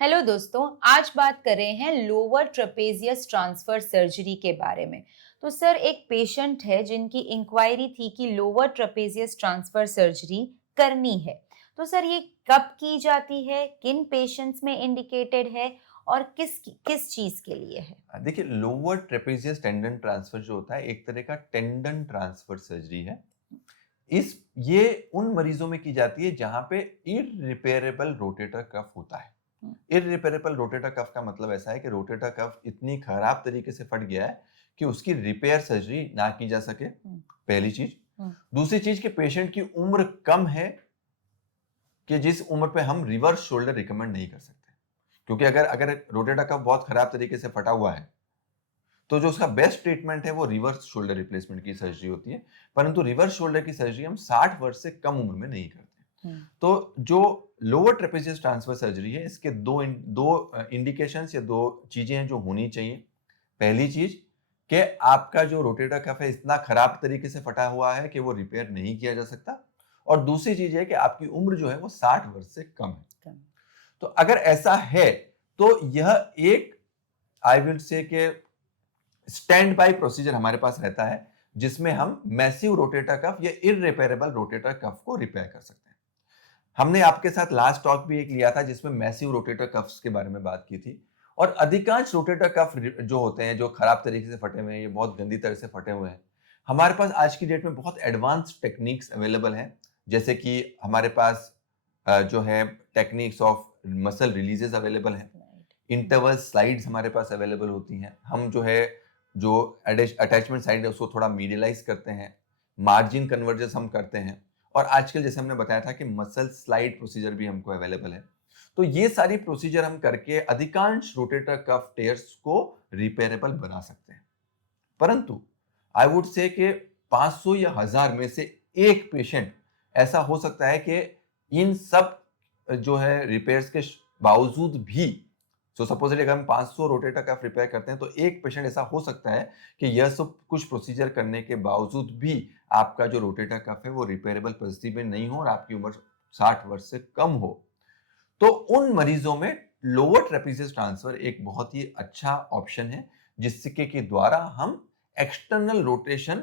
Hello दोस्तों, आज बात कर रहे हैं लोअर ट्रेपेजियस ट्रांसफर सर्जरी के बारे में। तो सर, एक पेशेंट है जिनकी इंक्वायरी थी कि लोअर ट्रेपेजियस ट्रांसफर सर्जरी करनी है। तो सर, ये कब की जाती है, किन पेशेंट्स में इंडिकेटेड है और किस चीज के लिए है? देखिए, लोअर ट्रेपेजियस टेंडन ट्रांसफर जो होता है एक तरह का टेंडन ट्रांसफर सर्जरी है। इस ये उन मरीजों में की जाती है जहां पे इररिपेयरेबल रोटेटर कफ होता है। हम्म, इररिपेयरेबल रोटेटर कफ का मतलब ऐसा है कि रोटेटर कफ इतनी खराब तरीके से फट गया है कि उसकी रिपेयर सर्जरी ना की जा सके। हम्म, पहली चीज। हम्म, दूसरी चीज कि पेशेंट की उम्र कम है कि जिस उम्र पे हम रिवर्स शोल्डर रिकमेंड नहीं कर सकते, क्योंकि अगर अगर रोटेटर कफ बहुत खराब तरीके से फटा हुआ है तो जो उसका बेस्ट ट्रीटमेंट है वो रिवर्स शोल्डर रिप्लेसमेंट की सर्जरी होती है। परंतु रिवर्स शोल्डर की सर्जरी हम 60 वर्ष से कम उम्र में नहीं करते। हम्म, तो जो लोअर ट्रेपेजियस ट्रांसफर सर्जरी है, इसके दो इंडिकेशंस या दो चीजें हैं जो होनी चाहिए। पहली चीज कि आपका जो रोटेटर कफ है इतना खराब तरीके से फटा हुआ है कि वो रिपेयर नहीं किया जा सकता। और दूसरी चीज है कि आपकी उम्र जो है वो 60 वर्ष से कम है। कम। तो अगर ऐसा है तो यह एक, आई विल से कि, स्टैंड बाय प्रोसीजर हमारे पास रहता है जिसमें हम मैसिव रोटेटर कफ या इररिपेयरेबल रोटेटर कफ को रिपेयर कर सकते हैं। हमने आपके साथ लास्ट टॉक भी एक लिया था जिसमें मैसिव रोटेटर कफ्स के बारे में बात की थी। और अधिकांश रोटेटर कफ जो होते हैं, जो खराब तरीके से फटे हुए हैं, ये बहुत गंदी तरह से फटे हुए हैं, हमारे पास आज की डेट में बहुत एडवांस टेक्निक्स अवेलेबल हैं। जैसे कि हमारे पास जो है techniques of muscle releases available हैं। राइट। इंटरवल स्लाइड्स हमारे पास अवेलेबल होती हैं। हम जो है, जो अटैचमेंट साइड है उसको थोड़ा मीडियलाइज करते हैं। मार्जिन कन्वर्जेंस हम करते हैं। और आजकल जैसे हमने बताया था कि मसल स्लाइड प्रोसीजर भी हमको अवेलेबल है। तो ये सारी प्रोसीजर हम करके अधिकांश रोटेटर कफ टेयर्स को रिपेयरेबल बना सकते हैं। परंतु आई वुड से कि 500 या 1000 में से एक पेशेंट ऐसा हो सकता है कि इन सब जो है रिपेयर्स के बावजूद भी, सो सपोजली अगर हम 500 रोटेटर कफ रिपेयर करते हैं तो एक पेशेंट ऐसा हो सकता है कि यह सब कुछ प्रोसीजर करने के बावजूद भी आपका जो रोटेटर कफ है वो रिपेयरेबल परिस्थिति में नहीं हो और आपकी उम्र 60 वर्ष से कम हो। तो उन मरीजों में लोअर ट्रेपेजियस ट्रांसफर एक बहुत ही अच्छा ऑप्शन है जिसके के द्वारा हम एक्सटर्नल रोटेशन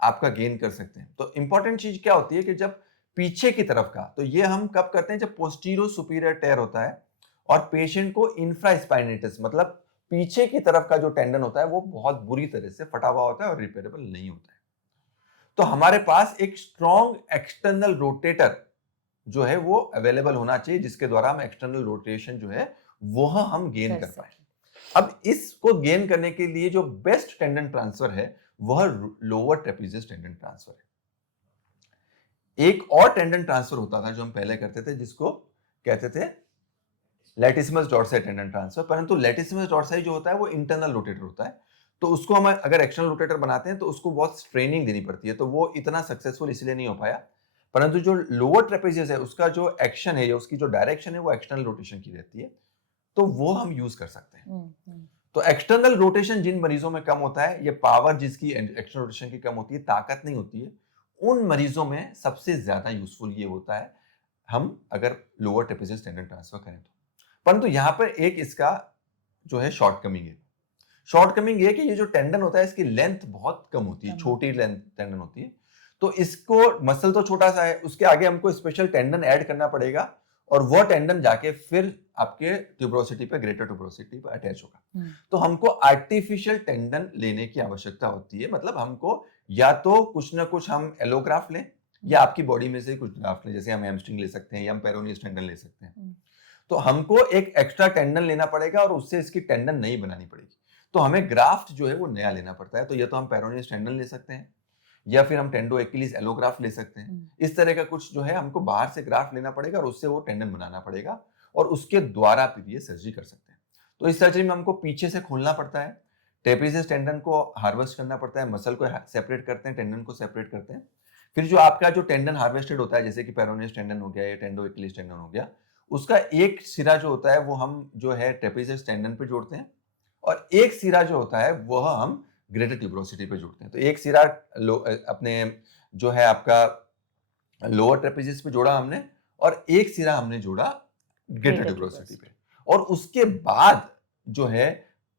आपका गेन कर सकते हैं। तो इंपॉर्टेंट चीज क्या होती है कि जब पीछे की तरफ का, तो ये हम कब करते हैं जब पोस्टीरियर सुपीरियर टेयर होता है और पेशेंट को इंफ्रास्पाइनेटस मतलब पीछे की तरफ का जो टेंडन होता है वो बहुत बुरी तरह से फटा हुआ होता है और रिपेयरेबल नहीं होता है। तो हमारे पास एक स्ट्रॉन्ग एक्सटर्नल रोटेटर जो है वो अवेलेबल होना चाहिए जिसके द्वारा हम एक्सटर्नल रोटेशन जो है वह हम गेन कर कर पाए। सके। अब इसको गेन करने के लिए जो बेस्ट टेंडन ट्रांसफर है वह लोअर ट्रेपेजियस टेंडन ट्रांसफर है। एक और टेंडन ट्रांसफर होता था जो हम पहले करते थे जिसको कहते थे लैटिसिमस डॉर्साई टेंडन ट्रांसफर। परंतु लैटिसिमस डॉर्साई जो होता है वो इंटरनल रोटेटर होता है। तो उसको हम अगर एक्सटर्नल रोटेटर बनाते हैं तो उसको बहुत स्ट्रेनिंग देनी पड़ती है, तो वो इतना सक्सेसफुल इसलिए नहीं हो पाया। परंतु जो लोअर ट्रेपेजियस है उसका जो एक्शन है या उसकी जो डायरेक्शन है वो एक्सटर्नल रोटेशन की रहती है, तो वो हम यूज कर सकते हैं। हम्म, हम्म, तो एक्सटर्नल रोटेशन जिन मरीजों में कम होता है, ये पावर जिसकी एक्सटर्नल रोटेशन की कम होती है, ताकत नहीं होती है, उन मरीजों में सबसे ज्यादा यूजफुल ये होता है हम अगर लोअर ट्रेपेजियस टेंडन ट्रांसफर करें तो। परंतु यहां पर एक इसका जो है शॉर्टकमिंग है। शॉर्टकमिंग ये कि ये जो टेंडन होता है इसकी लेंथ बहुत कम होती है, कम छोटी होती है। लेंथ टेंडन होती है। तो इसको, मसल तो छोटा सा है, उसके आगे हमको स्पेशल टेंडन ऐड करना पड़ेगा और वो टेंडन जाके फिर आपके ट्यूबरोसिटी पे, ग्रेटर ट्यूबरोसिटी पे अटैच होगा। हम्म, तो हमको आर्टिफिशियल टेंडन लेने की आवश्यकता होती है। मतलब हमको या तो कुछ ना कुछ हम एलोग्राफ लें या आपकी बॉडी में से कुछ ग्राफ्ट लें, जैसे हम हैमस्ट्रिंग ले सकते हैं या हम पेरोनियस टेंडन ले सकते हैं। हम्म, तो हमको एक एक्स्ट्रा टेंडन लेना पड़ेगा और उससे इसकी टेंडन नहीं बनानी पड़ेगी। तो हमें ग्राफ्ट जो है वो नया लेना पड़ता है। तो या तो हम पेरोनियस टेंडन ले सकते हैं या फिर हम टेंडो एक्किलीज एलोग्राफ्ट ले सकते हैं। हम्म, इस तरह का कुछ जो है हमको बाहर से ग्राफ्ट लेना पड़ेगा और उससे वो टेंडन बनाना पड़ेगा और उसके द्वारा फिर ये सर्जरी कर सकते हैं। तो इस सर्जरी में हमको पीछे से खोलना पड़ता है, ट्रेपेजियस टेंडन को हार्वेस्ट करना पड़ता है, मसल को सेपरेट करते हैं, टेंडन को सेपरेट करते हैं। फिर जो आपका जो टेंडन हार्वेस्टेड होता है, जैसे कि पेरोनियस टेंडन हो गया या टेंडो एक्किलीज टेंडन हो गया, उसका एक सिरा जो होता है वो हम जो है ट्रेपेजियस टेंडन पे जोड़ते हैं और एक सिरा जो होता है वह हम ग्रेटर ट्यूबरोसिटी पे जोड़ते हैं। तो एक सिरा अपने जो है आपका लोअर ट्रेपेजियस पे जोड़ा हमने और एक सिरा हमने जोड़ा ग्रेटर ग्रेटर ट्यूबरोसिटी पे। ट्यूबरोसिटी। और उसके बाद जो है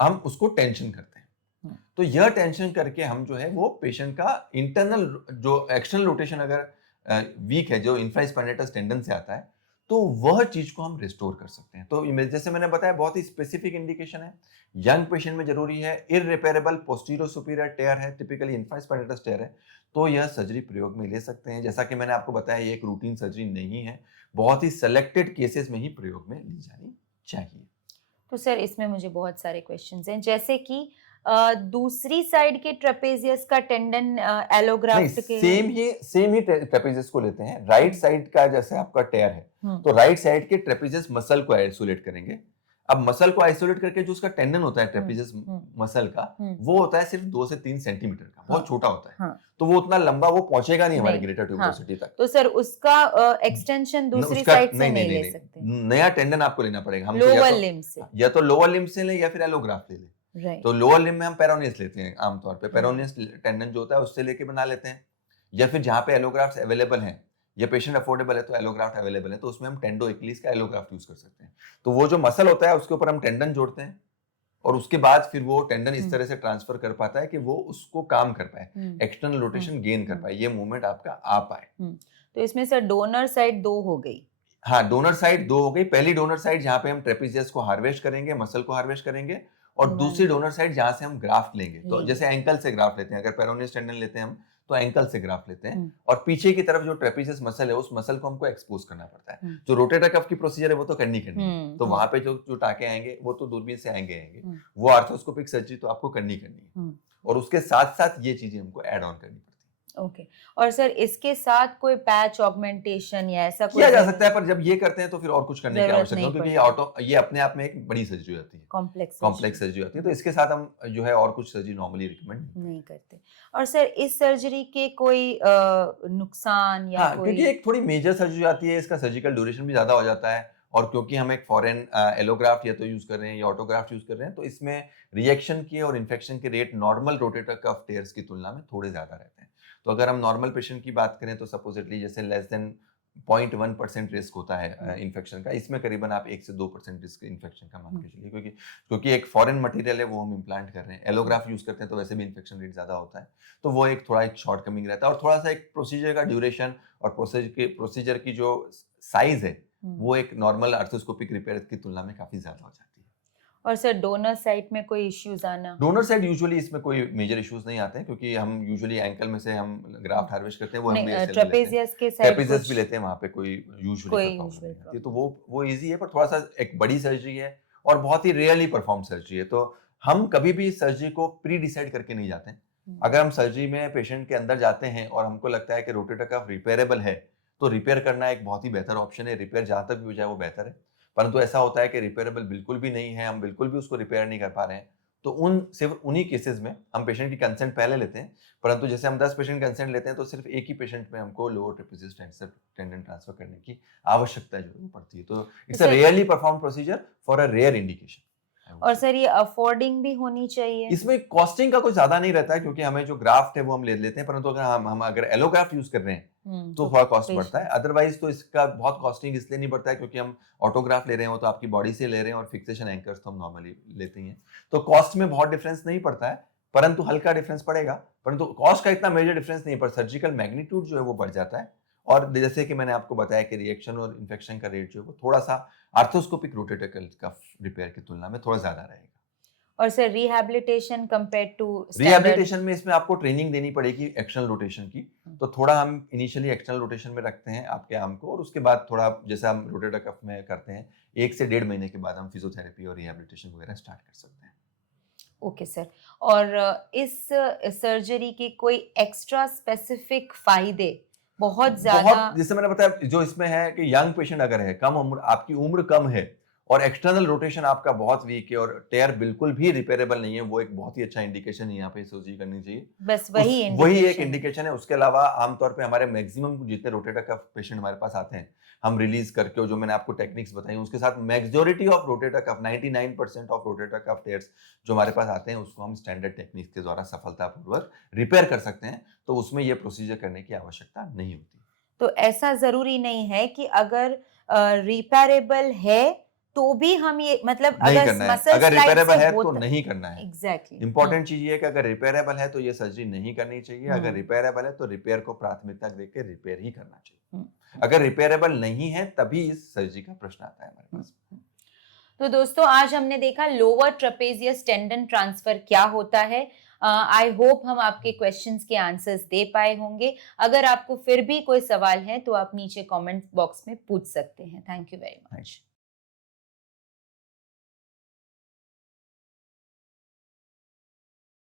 हम उसको टेंशन करते हैं। तो यह टेंशन करके हम जो है वो पेशेंट का इंटरनल जो एक्सटर्नल रोटेशन अगर वीक है, जो इंफ्रास्पाइनेटस टेंडन से आता है, तो वह चीज को हम रिस्टोर कर सकते हैं। तो जैसे मैंने बताया बहुत ही स्पेसिफिक इंडिकेशन है, यंग पेशेंट में जरूरी है, इररिपेयरेबल पोस्टीरियर सुपीरियर टेयर है, टिपिकली इंफ्रास्पाइनेटस टेयर है, तो यह सर्जरी प्रयोग में ले सकते हैं। जैसा कि मैंने आपको बताया ये एक रूटीन सर्जरी नहीं है, बहुत ही सेलेक्टेड केसेस में ही प्रयोग में ली जानी चाहिए। तो सर इसमें मुझे बहुत सारे क्वेश्चंस हैं, जैसे कि दूसरी साइड के ट्रेपेजियस का टेंडन नहीं, एलोग्राफ्ट के सेम ही ट्रेपेजियस को लेते हैं। राइट साइड का जैसे आपका टेयर है, तो राइट साइड के ट्रेपेजियस मसल को आइसोलेट करेंगे। अब मसल को आइसोलेट करके जो उसका टेंडन होता है ट्रेपेजियस मसल का, वो होता है सिर्फ 2 से 3 सेंटीमीटर का, बहुत छोटा होता है। तो वो उतना लंबा वो पहुंचेगा नहीं हमारे ग्रेटर ट्यूबरोसिटी तक। तो सर उसका एक्सटेंशन दूसरी उसका साइड से नहीं ले सकते, नया टेंडन आपको लेना पड़ेगा। हम लोअर लिम्ब से, या तो लोअर लिम्ब से लें या फिर एलोग्राफ्ट ले लें। तो लोअर लिम्ब में हम पेरोनियस लेते हैं आमतौर पे, पेरोनियस टेंडन जो होता है उससे लेके बना लेते हैं, या फिर जहाँ पे एलोग्राफ्ट अवेलेबल हैं, या पेशेंट अफोर्डेबल है तो एलोग्राफ्ट अवेलेबल है, तो उसमें हम टेंडो एक्लिस का एलोग्राफ्ट यूज कर सकते हैं। तो वो जो मसल होता है उसके ऊपर हम टेंडन जोड़ते हैं, और उसके बाद फिर वो टेंडन इस तरह से ट्रांसफर कर पाता है कि वो उसको काम कर पाए, एक्सटर्नल रोटेशन गेन कर पाए, ये मूवमेंट आपका आ पाए। तो इसमें सर डोनर साइड 2 हो गई। हाँ, डोनर साइड 2 हो गई। पहली डोनर साइड जहाँ पे हम ट्रेपेजियस को हार्वेस्ट करेंगे, मसल को हार्वेस्ट करेंगे, और दूसरी डोनर साइड जहाँ से हम ग्राफ्ट लेंगे। तो जैसे एंकल से ग्राफ्ट लेते हैं, अगर पेरोनियस टेंडन लेते हैं हम तो एंकल से ग्राफ्ट लेते हैं, और पीछे की तरफ जो ट्रेपेजियस मसल है उस मसल को हमको एक्सपोज करना पड़ता है। जो रोटेटर कफ की प्रोसीजर है वो तो करनी है, तो वहां पे जो टाके आएंगे वो तो दूरबीन से आएंगे, वो आर्थ्रोस्कोपिक सर्जरी तो आपको करनी है, और उसके साथ साथ ये चीजें हमको ऐड ऑन करनी पड़ती है। ओके और सर इसके साथ कोई पैच ऑगमेंटेशन या ऐसा कोई किया जा सकता है, पर जब ये करते हैं तो फिर और कुछ करने की आवश्यकता नहीं, क्योंकि ये अपने आप में एक बड़ी सर्जरी होती है, कॉम्प्लेक्स सर्जरी होती है, तो इसके साथ हम जो है और कुछ सर्जरी नॉर्मली रिकमेंड नहीं करते। और सर इस सर्जरी के कोई नुकसान या कोई, क्योंकि एक थोड़ी मेजर सर्जरी आती है, इसका सर्जिकल ड्यूरेशन भी ज्यादा हो जाता है, और क्योंकि हम एक फॉरेन एलोग्राफ्ट या तो यूज कर रहे हैं या ऑटोग्राफ्ट यूज कर रहे हैं, तो इसमें रिएक्शन के और इन्फेक्शन के rate normal rotator cuff tears की तुलना में थोड़े ज्यादा रहते हैं। तो अगर हम नॉर्मल पेशेंट की बात करें तो सपोजिटली जैसे लेस देन 0.1% रिस्क होता है इन्फेक्शन का, इसमें करीबन आप 1 से 2% रिस्क इन्फेक्शन का मान के चलिए, क्योंकि एक फॉरेन मटेरियल है वो हम इम्प्लांट कर रहे हैं। एलोग्राफ यूज करते हैं तो वैसे भी इन्फेक्शन रेट ज्यादा होता है, तो वो एक थोड़ा एक शॉर्ट कमिंग रहता है, और थोड़ा सा एक प्रोसीजर का ड्यूरेशन और प्रोसीजर की जो साइज है वो एक नॉर्मल आर्थ्रोस्कोपिक रिपेयर की तुलना में काफी ज्यादा हो जाती है। और सर डोनर साइड में कोई इश्यूज आना? डोनर साइड यूजुअली इसमें कोई मेजर इश्यूज नहीं आते हैं, क्योंकि हम यूजुअली एंकल में से हम ग्राफ्ट हार्वेस्ट करते हैं, वो हम ट्रेपेजियस के साइड ट्रेपेजियस भी लेते हैं, वहां पे कोई यूजुअली प्रॉब्लम नहीं आती है, तो वो इजी है, पर थोड़ा सा एक बड़ी सर्जरी है और बहुत ही रेयरली परफॉर्म सर्जरी है, तो हम कभी भी सर्जरी को प्री डिसाइड करके नहीं जाते हैं। अगर हम सर्जरी में पेशेंट के अंदर जाते हैं और हमको लगता है कि रोटेटर कफ रिपेयरेबल है, तो रिपेयर करना एक बहुत ही बेहतर ऑप्शन है, रिपेयर जहां तक भी हो जाए वो बेहतर है। परंतु ऐसा होता है कि रिपेयरेबल बिल्कुल भी नहीं है, हम बिल्कुल भी उसको रिपेयर नहीं कर पा रहे हैं, तो सिर्फ उन्हीं केसेस में हम पेशेंट की कंसेंट पहले लेते हैं, परंतु जैसे हम 10 पेशेंट कंसेंट लेते हैं तो सिर्फ एक ही पेशेंट में हमको लोअर ट्रेपेजियस टेंडन ट्रांसफर करने की आवश्यकता जरूर पड़ती है। तो it's a rarely perform procedure for a rare indication. और सर ये अफोर्डिंग भी होनी चाहिए? इसमें कॉस्टिंग का कुछ ज्यादा नहीं रहता है, क्योंकि हमें जो ग्राफ्ट है वो हम ले लेते हैं, परंतु अगर हम अगर एलोग्राफ्ट यूज कर रहे हैं तो थोड़ा कॉस्ट बढ़ता है, अदरवाइज तो इसका बहुत कॉस्टिंग इसलिए नहीं बढ़ता है क्योंकि हम ऑटोग्राफ ले रहे हैं तो आपकी बॉडी से ले रहे हैं, और फिक्सेशन एंकर्स तो हम नॉर्मली लेते ही हैं, तो कॉस्ट में बहुत डिफरेंस नहीं पड़ता है, परंतु हल्का डिफरेंस पड़ेगा, परंतु कॉस्ट का इतना मेजर डिफरेंस नहीं, पर सर्जिकल मैग्नीट्यूड जो है वो बढ़ जाता है, और जैसे कि मैंने आपको बताया कि रिएक्शन और इन्फेक्शन का रेट जो है वो थोड़ा सा आर्थ्रोस्कोपिक रोटेटर कफ रिपेयर की तुलना में थोड़ा ज्यादा रहेगा। और sir rehabilitation compared to rehabilitation में इसमें आपको ट्रेनिंग देनी पड़ेगी एक्सटर्नल रोटेशन की, तो थोड़ा हम इनिशियली एक्सटर्नल रोटेशन में रखते हैं आपके आर्म को, और उसके बाद थोड़ा जैसा हम रोटेटर कफ में करते हैं 1 से 1.5 महीने के बाद हम फिजियोथेरेपी और रिहैबिलिटेशन वगैरह स्टार्ट कर सकते हैं। ओके सर, और इस सर्जरी के कोई एक्स्ट्रा स्पेसिफिक फायदे बहुत ज्यादा? जैसे मैंने बताया, जो इसमें है कि यंग पेशेंट अगर है, कम उम्र, आपकी उम्र कम है और एक्सटर्नल रोटेशन आपका बहुत वीक है और टेयर बिल्कुल भी रिपेयरेबल नहीं है, वो एक बहुत ही अच्छा इंडिकेशन है, यहाँ पे सर्जरी करनी चाहिए, बस वही एक इंडिकेशन है। उसके अलावा आमतौर पे हमारे मैक्सिमम जितने रोटेटर कफ पेशेंट हमारे पास आते हैं, हम रिलीज करके, और जो मैंने आपको टेक्निक्स बताई उसके साथ majority of rotator cuff 99% of rotator cuff tears जो हमारे पास आते हैं उसको हम स्टैंडर्ड टेक्निक्स के द्वारा सफलतापूर्वक रिपेयर कर सकते हैं, तो उसमें ये प्रोसीजर करने की आवश्यकता नहीं होती। तो ऐसा जरूरी नहीं है कि अगर रिपेयरेबल है तो भी हम ये मतलब नहीं अगर करना है। मसल अगर स्लाइड रिपेयरेबल से है तो होता नहीं करना है। एग्जैक्टली इंपॉर्टेंट चीज ये है कि अगर रिपेयरेबल है तो ये सर्जरी नहीं करनी चाहिए। अगर हम्म रिपेयरेबल है तो रिपेयर को प्राथमिकता देके रिपेयर ही करना चाहिए। हम्म अगर रिपेयरेबल नहीं है तभी इस सर्जरी का प्रश्न आता है हमारे हम्म, पास। हम्म। तो दोस्तों आज हमने देखा लोअर ट्रेपेजियस टेंडन ट्रांसफर क्या होता है। आई होप हम आपके क्वेश्चंस के आंसर्स दे पाए होंगे। अगर आपको फिर भी कोई सवाल है तो आप नीचे कमेंट बॉक्स में पूछ सकते हैं। Thank you very thank much. You.